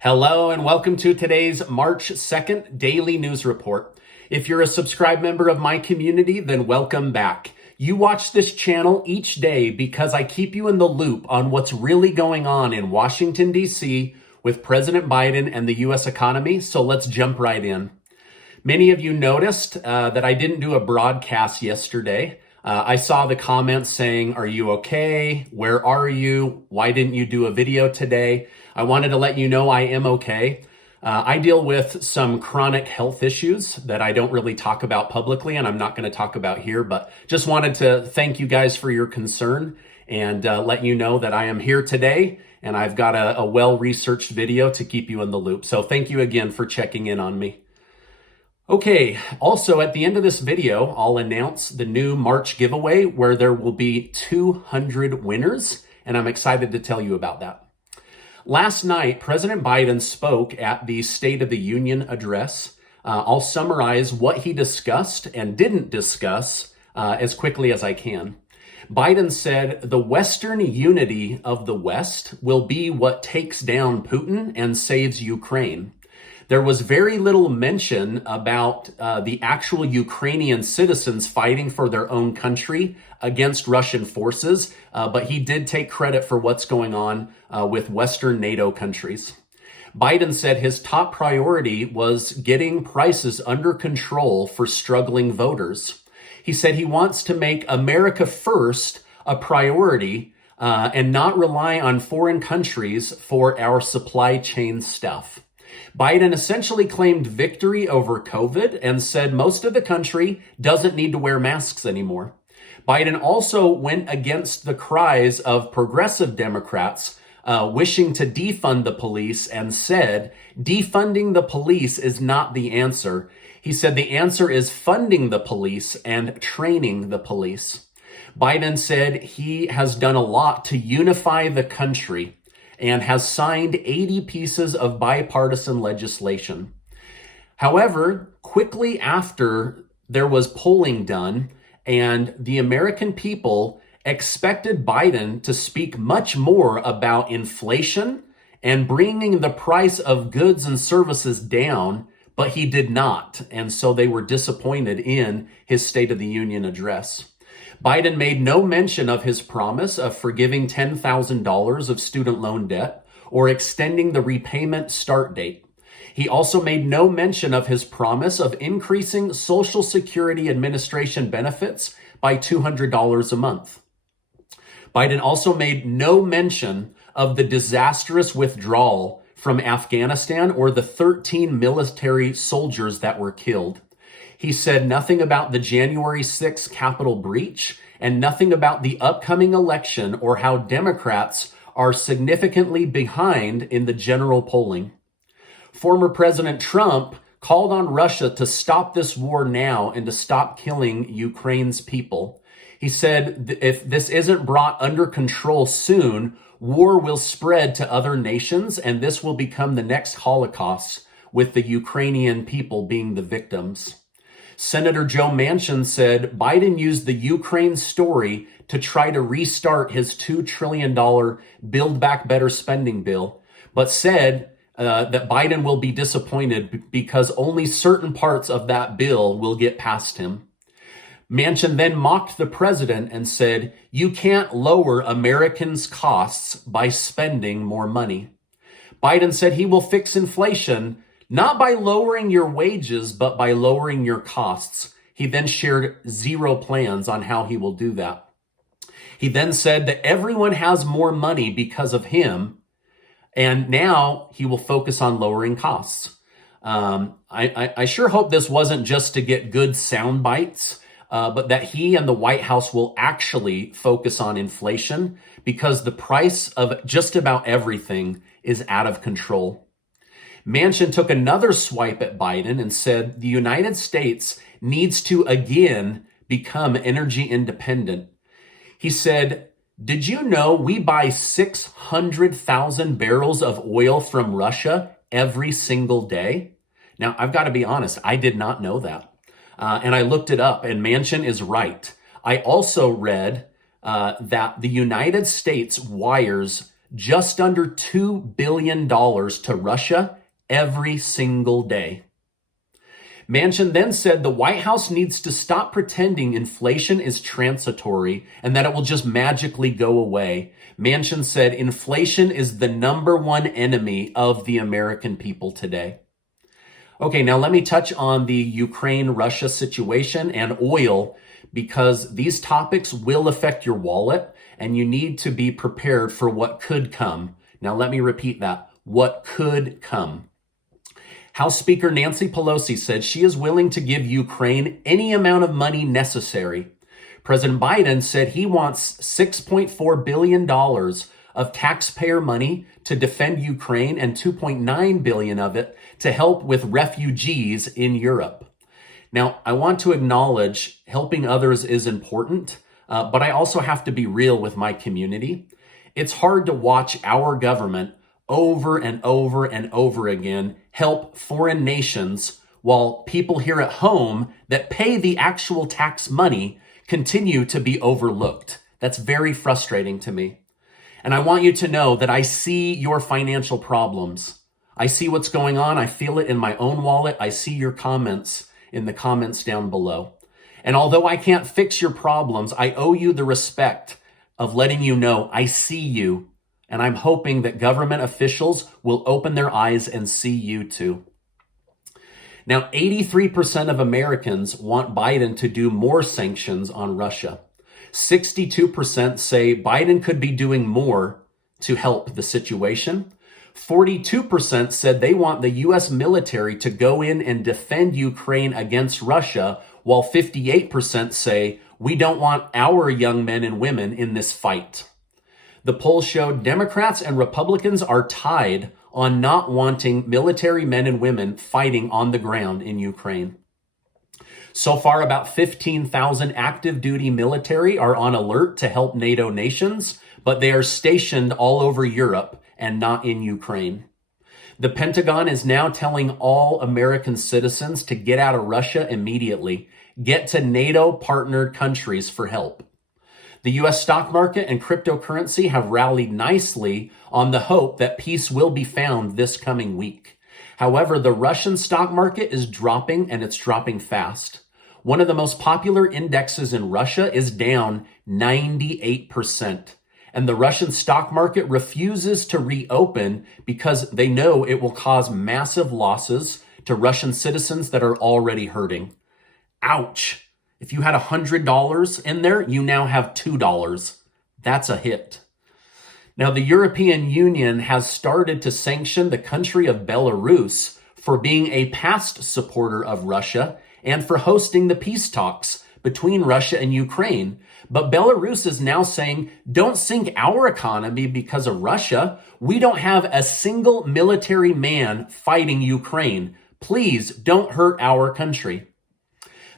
Hello and welcome to today's March 2nd Daily News Report. If you're a subscribed member of my community, then welcome back. You watch this channel each day because I keep you in the loop on what's really going on in Washington, D.C. with President Biden and the U.S. economy, so let's jump right in. Many of you noticed that I didn't do a broadcast yesterday. I saw the comments saying, "Are you okay? Where are you? Why didn't you do a video today?" I wanted to let you know I am okay. I deal with some chronic health issues that I don't really talk about publicly, and I'm not going to talk about here, but just wanted to thank you guys for your concern and let you know that I am here today, and I've got a well-researched video to keep you in the loop. So thank you again for checking in on me. Okay, also at the end of this video, I'll announce the new March giveaway where there will be 200 winners, and I'm excited to tell you about that. Last night, President Biden spoke at the State of the Union address. I'll summarize what he discussed and didn't discuss as quickly as I can. Biden said the Western unity of the West will be what takes down Putin and saves Ukraine. There was very little mention about the actual Ukrainian citizens fighting for their own country against Russian forces, but he did take credit for what's going on with Western NATO countries. Biden said his top priority was getting prices under control for struggling voters. He said he wants to make America first a priority and not rely on foreign countries for our supply chain stuff. Biden essentially claimed victory over COVID and said most of the country doesn't need to wear masks anymore. Biden also went against the cries of progressive Democrats wishing to defund the police and said defunding the police is not the answer. He said the answer is funding the police and training the police. Biden said he has done a lot to unify the country and has signed 80 pieces of bipartisan legislation. However, quickly after there was polling done and the American people expected Biden to speak much more about inflation and bringing the price of goods and services down, but he did not. And so they were disappointed in his State of the Union address. Biden made no mention of his promise of forgiving $10,000 of student loan debt or extending the repayment start date. He also made no mention of his promise of increasing Social Security Administration benefits by $200 a month. Biden also made no mention of the disastrous withdrawal from Afghanistan or the 13 military soldiers that were killed. He said nothing about the January 6th Capitol breach and nothing about the upcoming election or how Democrats are significantly behind in the general polling. Former President Trump called on Russia to stop this war now and to stop killing Ukraine's people. He said if this isn't brought under control soon, war will spread to other nations and this will become the next Holocaust, with the Ukrainian people being the victims. Senator Joe Manchin said Biden used the Ukraine story to try to restart his $2 trillion Build Back Better spending bill, but said that Biden will be disappointed because only certain parts of that bill will get past him. Manchin then mocked the president and said, "You can't lower Americans' costs by spending more money." Biden said he will fix inflation not by lowering your wages, but by lowering your costs. He then shared zero plans on how he will do that. He then said that everyone has more money because of him, and now he will focus on lowering costs. I sure hope this wasn't just to get good sound bites, but that he and the White House will actually focus on inflation because the price of just about everything is out of control. Manchin took another swipe at Biden and said the United States needs to again become energy independent. He said, "Did you know we buy 600,000 barrels of oil from Russia every single day?" Now, I've got to be honest, I did not know that. And I looked it up, and Manchin is right. I also read that the United States wires just under $2 billion to Russia every single day. Manchin then said the White House needs to stop pretending inflation is transitory and that it will just magically go away. Manchin said inflation is the number one enemy of the American people today. Okay, now let me touch on the Ukraine-Russia situation and oil, because these topics will affect your wallet and you need to be prepared for what could come. Now let me repeat that, what could come. House Speaker Nancy Pelosi said she is willing to give Ukraine any amount of money necessary. President Biden said he wants $6.4 billion of taxpayer money to defend Ukraine and $2.9 billion of it to help with refugees in Europe. Now, I want to acknowledge helping others is important, but I also have to be real with my community. It's hard to watch our government over and over and over again help foreign nations while people here at home that pay the actual tax money continue to be overlooked. That's very frustrating to me. And I want you to know that I see your financial problems. I see what's going on. I feel it in my own wallet. I see your comments in the comments down below. And although I can't fix your problems, I owe you the respect of letting you know I see you. And I'm hoping that government officials will open their eyes and see you too. Now, 83% of Americans want Biden to do more sanctions on Russia. 62% say Biden could be doing more to help the situation. 42% said they want the U.S. military to go in and defend Ukraine against Russia, while 58% say we don't want our young men and women in this fight. The poll showed Democrats and Republicans are tied on not wanting military men and women fighting on the ground in Ukraine. So far, about 15,000 active duty military are on alert to help NATO nations, but they are stationed all over Europe and not in Ukraine. The Pentagon is now telling all American citizens to get out of Russia immediately, get to NATO partnered countries for help. The U.S. stock market and cryptocurrency have rallied nicely on the hope that peace will be found this coming week. However, the Russian stock market is dropping, and it's dropping fast. One of the most popular indexes in Russia is down 98%. And the Russian stock market refuses to reopen because they know it will cause massive losses to Russian citizens that are already hurting. Ouch. If you had $100 in there, you now have $2. That's a hit. Now, the European Union has started to sanction the country of Belarus for being a past supporter of Russia and for hosting the peace talks between Russia and Ukraine. But Belarus is now saying, don't sink our economy because of Russia. We don't have a single military man fighting Ukraine. Please don't hurt our country.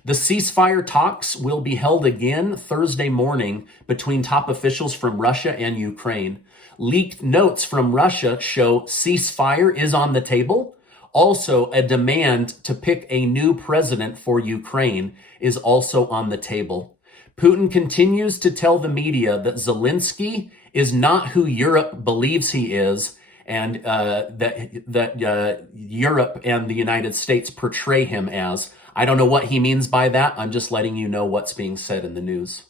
The ceasefire talks will be held again Thursday morning between top officials from Russia and Ukraine. Leaked notes from Russia show ceasefire is on the table. Also, a demand to pick a new president for Ukraine is also on the table. Putin continues to tell the media that Zelensky is not who Europe believes he is, and that Europe and the United States portray him as. I don't know what he means by that. I'm just letting you know what's being said in the news.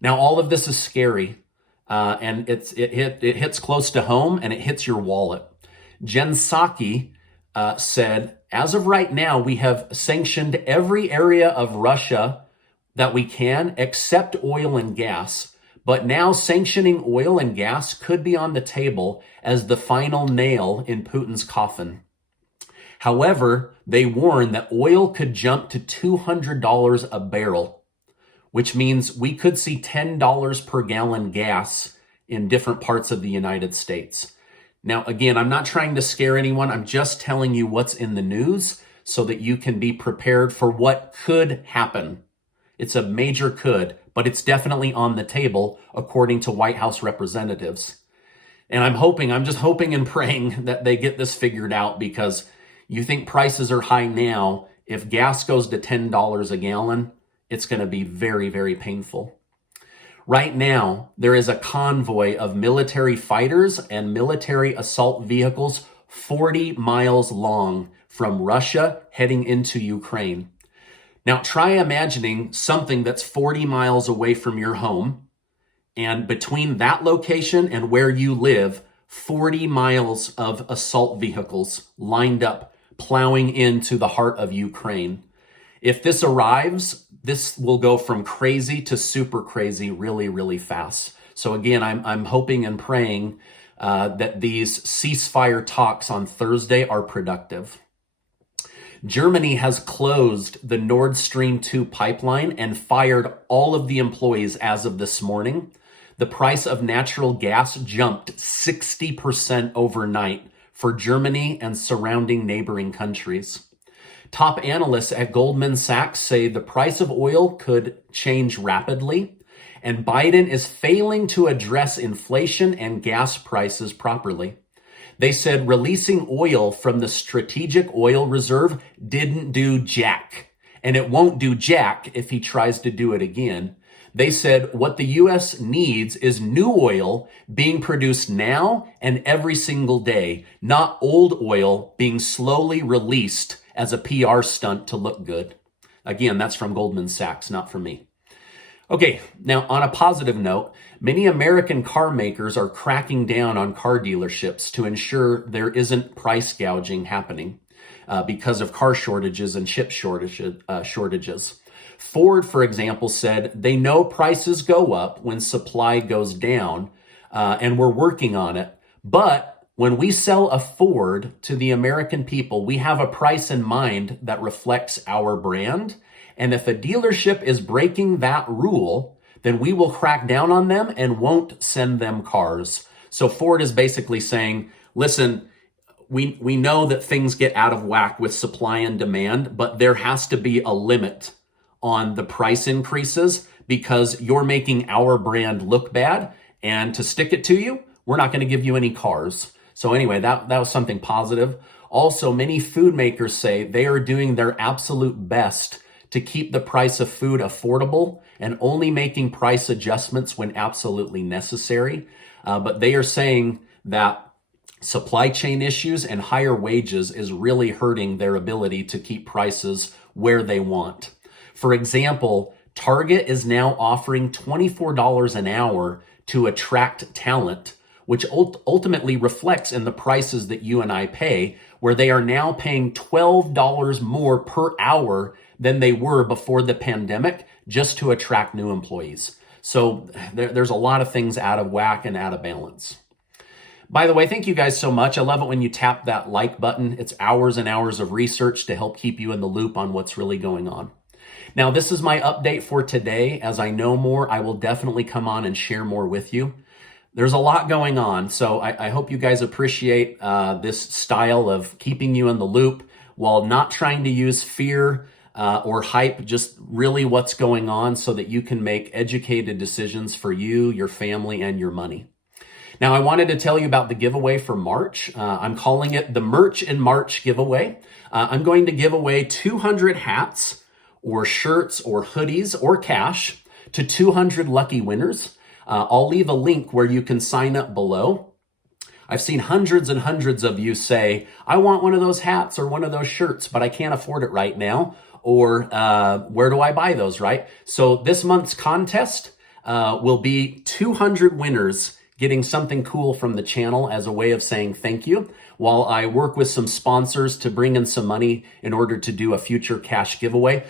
Now, all of this is scary, and it hits close to home, and it hits your wallet. Jen Psaki said, as of right now, we have sanctioned every area of Russia that we can, except oil and gas. But now sanctioning oil and gas could be on the table as the final nail in Putin's coffin. However, they warn that oil could jump to $200 a barrel, which means we could see $10 per gallon gas in different parts of the United States. Now, again, I'm not trying to scare anyone. I'm just telling you what's in the news so that you can be prepared for what could happen. It's a major could, but it's definitely on the table, according to White House representatives. And I'm just hoping and praying that they get this figured out, because you think prices are high now. If gas goes to $10 a gallon, it's going to be very, very painful. Right now, there is a convoy of military fighters and military assault vehicles 40 miles long from Russia heading into Ukraine. Now, try imagining something that's 40 miles away from your home, and between that location and where you live, 40 miles of assault vehicles lined up, plowing into the heart of Ukraine. If this arrives, this will go from crazy to super crazy really, really fast. So again, I'm hoping and praying that these ceasefire talks on Thursday are productive. Germany has closed the Nord Stream 2 pipeline and fired all of the employees as of this morning. The price of natural gas jumped 60% overnight for Germany and surrounding neighboring countries. Top analysts at Goldman Sachs say the price of oil could change rapidly, and Biden is failing to address inflation and gas prices properly. They said releasing oil from the strategic oil reserve didn't do jack, and it won't do jack if he tries to do it again. They said what the U.S. needs is new oil being produced now and every single day, not old oil being slowly released as a PR stunt to look good. Again, that's from Goldman Sachs, not from me. Okay, now on a positive note, many American car makers are cracking down on car dealerships to ensure there isn't price gouging happening because of car shortages and chip shortages. Ford, for example, said they know prices go up when supply goes down, and we're working on it. But when we sell a Ford to the American people, we have a price in mind that reflects our brand. And if a dealership is breaking that rule, then we will crack down on them and won't send them cars. So Ford is basically saying, listen, we know that things get out of whack with supply and demand, but there has to be a limit on the price increases because you're making our brand look bad. And to stick it to you, we're not going to give you any cars. So anyway, that was something positive. Also, many food makers say they are doing their absolute best to keep the price of food affordable and only making price adjustments when absolutely necessary. But they are saying that supply chain issues and higher wages is really hurting their ability to keep prices where they want. For example, Target is now offering $24 an hour to attract talent, which ultimately reflects in the prices that you and I pay, where they are now paying $12 more per hour than they were before the pandemic just to attract new employees. So there's a lot of things out of whack and out of balance. By the way, thank you guys so much. I love it when you tap that like button. It's hours and hours of research to help keep you in the loop on what's really going on. Now, this is my update for today. As I know more, I will definitely come on and share more with you. There's a lot going on, so I hope you guys appreciate this style of keeping you in the loop while not trying to use fear or hype, just really what's going on so that you can make educated decisions for you, your family, and your money. Now, I wanted to tell you about the giveaway for March. I'm calling it the Merch in March giveaway. I'm going to give away 200 hats or shirts or hoodies or cash to 200 lucky winners. I'll leave a link where you can sign up below. I've seen hundreds and hundreds of you say, I want one of those hats or one of those shirts, but I can't afford it right now. Or where do I buy those, right? So this month's contest will be 200 winners getting something cool from the channel as a way of saying thank you, while I work with some sponsors to bring in some money in order to do a future cash giveaway.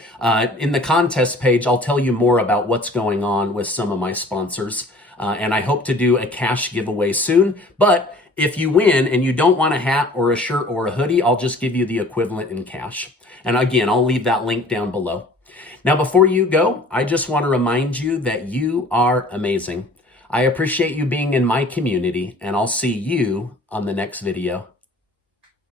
In the contest page, I'll tell you more about what's going on with some of my sponsors, and I hope to do a cash giveaway soon. But if you win and you don't want a hat or a shirt or a hoodie, I'll just give you the equivalent in cash. And again, I'll leave that link down below. Now, before you go, I just want to remind you that you are amazing. I appreciate you being in my community, and I'll see you on the next video.